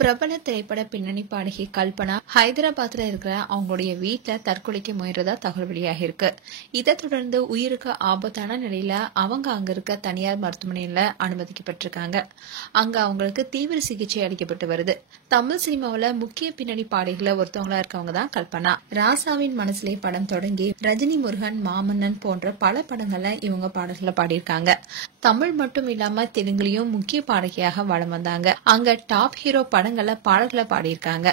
பிரபல திரைப்பட பின்னணி பாடகி கல்பனா ஹைதராபாத்ல இருக்கிற அவங்களுடைய வீட்டுல தற்கொலைக்கு முயன்றதா தகவல் வெளியாகி இருக்கு. இதை தொடர்ந்து உயிருக்கு ஆபத்தான நிலையில அவங்க அங்க இருக்க தனியார் மருத்துவமனையில அனுமதிக்கப்பட்டிருக்காங்க. அங்க அவங்களுக்கு தீவிர சிகிச்சை அளிக்கப்பட்டு வருது. தமிழ் சினிமாவில முக்கிய பின்னணி பாடகிகள ஒருத்தவங்களா இருக்கவங்க தான் கல்பனா. ராசாவின் மனசிலே படம் தொடங்கி ரஜினி முருகன், மாமன்னன் போன்ற பல படங்கள்ல இவங்க பாடல்களை பாடியிருக்காங்க. தமிழ் மட்டும் இல்லாம தெலுங்குலயும் முக்கிய பாடகியாக வலம் வந்தாங்க. அங்க டாப் ஹீரோ படங்கள்ல பாடல்களை பாடியிருக்காங்க.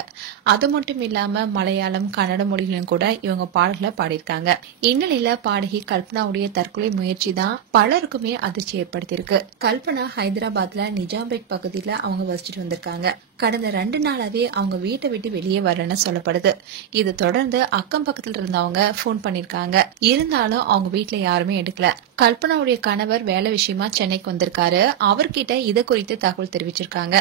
அது மட்டும் இல்லாம மலையாளம், கன்னட மொழிகளும் கூட இவங்க பாடல்களை பாடியிருக்காங்க. இந்நிலையில பாடகி கல்பனாவுடைய தற்கொலை முயற்சி தான் பலருக்குமே அதிர்ச்சி ஏற்படுத்தியிருக்கு. கல்பனா ஹைதராபாத்ல நிஜாம்பேட் பகுதியில அவங்க வசிச்சுட்டு வந்திருக்காங்க. கடந்த 2 நாளாவே அவங்க வீட்டை விட்டு வெளியே வரலன்னு சொல்லப்படுது. இது தொடர்ந்து அக்கம் பக்கத்துல இருந்தவங்க போன் பண்ணிருக்காங்க. இருந்தாலும் அவங்க வீட்டுல யாருமே எடுக்கல. கல்பனாவுடைய கணவர் வேலை விஷயமா சென்னைக்கு வந்திருக்காரு. அவர்கிட்ட இதை குறித்து தகவல் தெரிவிச்சிருக்காங்க.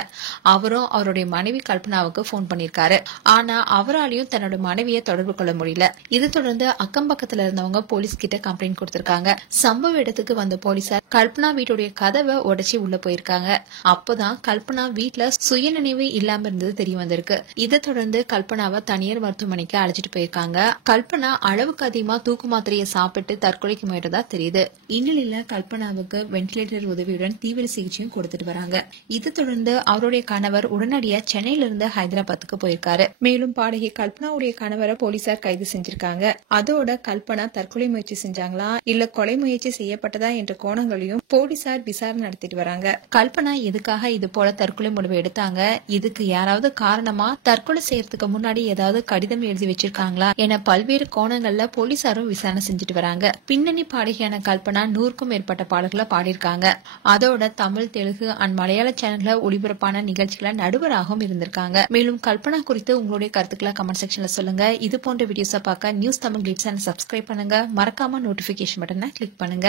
அவரும் அவருடைய மனைவி கல்பனாவுக்கு போன் பண்ணிருக்காரு. ஆனா அவராலையும் தன்னோட மனைவியை தொடர்பு கொள்ள முடியல. இதை தொடர்ந்து அக்கம் பக்கத்துல இருந்தவங்க போலீஸ் கிட்ட கம்ப்ளைண்ட் கொடுத்திருக்காங்க. சம்பவ இடத்துக்கு வந்த போலீசார் கல்பனா வீட்டுடைய கதவை உடைச்சி உள்ள போயிருக்காங்க. அப்போதான் கல்பனா வீட்டுல சுயநினைவு இல்லாம இருந்தது தெரிய வந்திருக்கு. இதை தொடர்ந்து கல்பனாவை தனியார் மருத்துவமனைக்கு அழைச்சிட்டு போயிருக்காங்க. கல்பனா அளவுக்கு அதிகமா தூக்கு மாத்திரையை சாப்பிட்டு தற்கொலைக்கு முயன்றதா தெரியுது. இந்நிலையில கல்பனாவுக்கு வென்டிலேட்டர் உதவியுடன் தீவிர சிகிச்சையும் கொடுத்துட்டு வராங்க. இதை தொடர்ந்து அவருடைய கணவர் உடனடியா சென்னையில இருந்து ஹைதராபாத்துக்கு போயிருக்காரு. மேலும் பாடகி கல்பனாவுடைய கணவரை போலீசார் கைது செஞ்சிருக்காங்க. அதோட கல்பனா தற்கொலை முயற்சி செஞ்சாங்களா இல்ல கொலை முயற்சி செய்யப்பட்டதா என்ற கோணங்களையும் போலீசார் விசாரணை நடத்திட்டு வராங்க. கல்பனா எதுக்காக இது போல தற்கொலை முடிவு எடுத்தாங்க, இதுக்கு யாராவது காரணமா, தற்கொலை செய்யறதுக்கு முன்னாடி ஏதாவது கடிதம் எழுதி வச்சிருக்காங்களா என பல்வேறு கோணங்கள்ல போலீசாரும் விசாரணை செஞ்சுட்டு வராங்க. பின்னணி பாடகியான கல்பனா 100க்கும் மேற்பட்ட பாடல்களை பாடியிருக்காங்க. அதோட தமிழ், தெலுங்கு அண்ட் மலையாள சேனல்ல ஒளிபரப்பான நிகழ்ச்சிகளை நடுவராகவும் இருந்திருக்காங்க. மேலும் கல்பனா குறித்து உங்களுடைய கருத்துக்களை கமெண்ட் செக்ஷன்ல சொல்லுங்க. இது போன்ற வீடியோஸை பார்க்க நியூஸ் தமிழ் கிளிட்ஸ் சப்ஸ்கிரைப் பண்ணுங்க. மறக்காம நோட்டிபிகேஷன் பட்டனை கிளிக் பண்ணுங்க.